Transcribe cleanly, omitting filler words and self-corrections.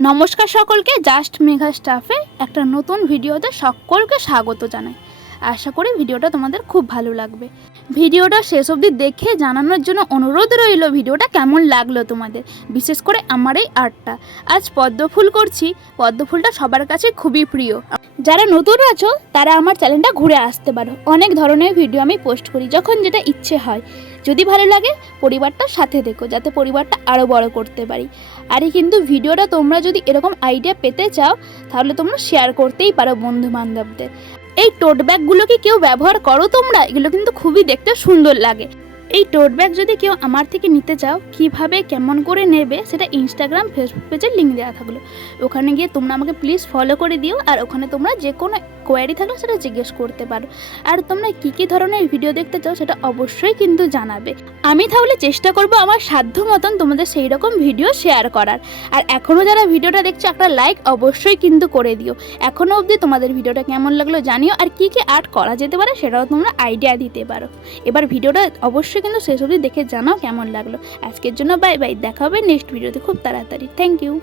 নমস্কার সকলকে, জাস্ট মেঘা স্টাফে একটা নতুন ভিডিওতে সকলকে স্বাগত জানাই। আশা করি ভিডিওটা তোমাদের খুব ভালো লাগবে। ভিডিওটা শেষ অবধি দেখে জানানোর জন্য অনুরোধ রইল ভিডিওটা কেমন লাগলো তোমাদের, বিশেষ করে আমার এই আর্টটা। আজ পদ্ম ফুল করছি। পদ্ম ফুলটা সবার কাছে খুবই প্রিয়। যারা নতুন আছো তারা আমার চ্যানেলটা ঘুরে আসতে পারো। অনেক ধরনের ভিডিও আমি পোস্ট করি, যখন যেটা ইচ্ছে হয়। যদি ভালো লাগে পরিবারটার সাথে দেখো, যাতে পরিবারটা আরও বড় করতে পারি। আর কিন্তু ভিডিওটা তোমরা যদি এরকম আইডিয়া পেতে চাও তাহলে তোমরা শেয়ার করতেই পারো বন্ধু বান্ধবদের। এই টোট ব্যাগগুলো কি কেউ ব্যবহার করো তোমরা? এগুলো কিন্তু খুবই দেখতে সুন্দর লাগে। এই টোট ব্যাগ যদি কেউ আমার থেকে নিতে চাও, কিভাবে কেমন করে নেবে সেটা ইনস্টাগ্রাম ফেসবুক পেজে লিঙ্ক দেওয়া থাকলো। ওখানে গিয়ে তোমরা আমাকে প্লিজ ফলো করে দিও। আর ওখানে তোমরা যে কোনো কোয়ারি থাকলে সেটা জিজ্ঞেস করতে পারো। আর তোমরা কী ধরনের ভিডিও দেখতে চাও সেটা অবশ্যই কিন্তু জানাবে। আমি তাহলে চেষ্টা করব আমার সাধ্য মতন তোমাদের সেই রকম ভিডিও শেয়ার করার। আর এখনও যারা ভিডিওটা দেখছো একটা লাইক অবশ্যই কিন্তু করে দিও। এখনও অবধি তোমাদের ভিডিওটা কেমন লাগলো জানিও। আর কী আর্ট করা যেতে পারে সেটাও তোমরা আইডিয়া দিতে পারো। এবার ভিডিওটা অবশ্যই কিন্তু শেষ অবধি দেখে জানাও কেমন লাগলো। আজকের জন্য বাই বাই, দেখা হবে নেক্সট ভিডিওতে খুব তাড়াতাড়ি। Thank you.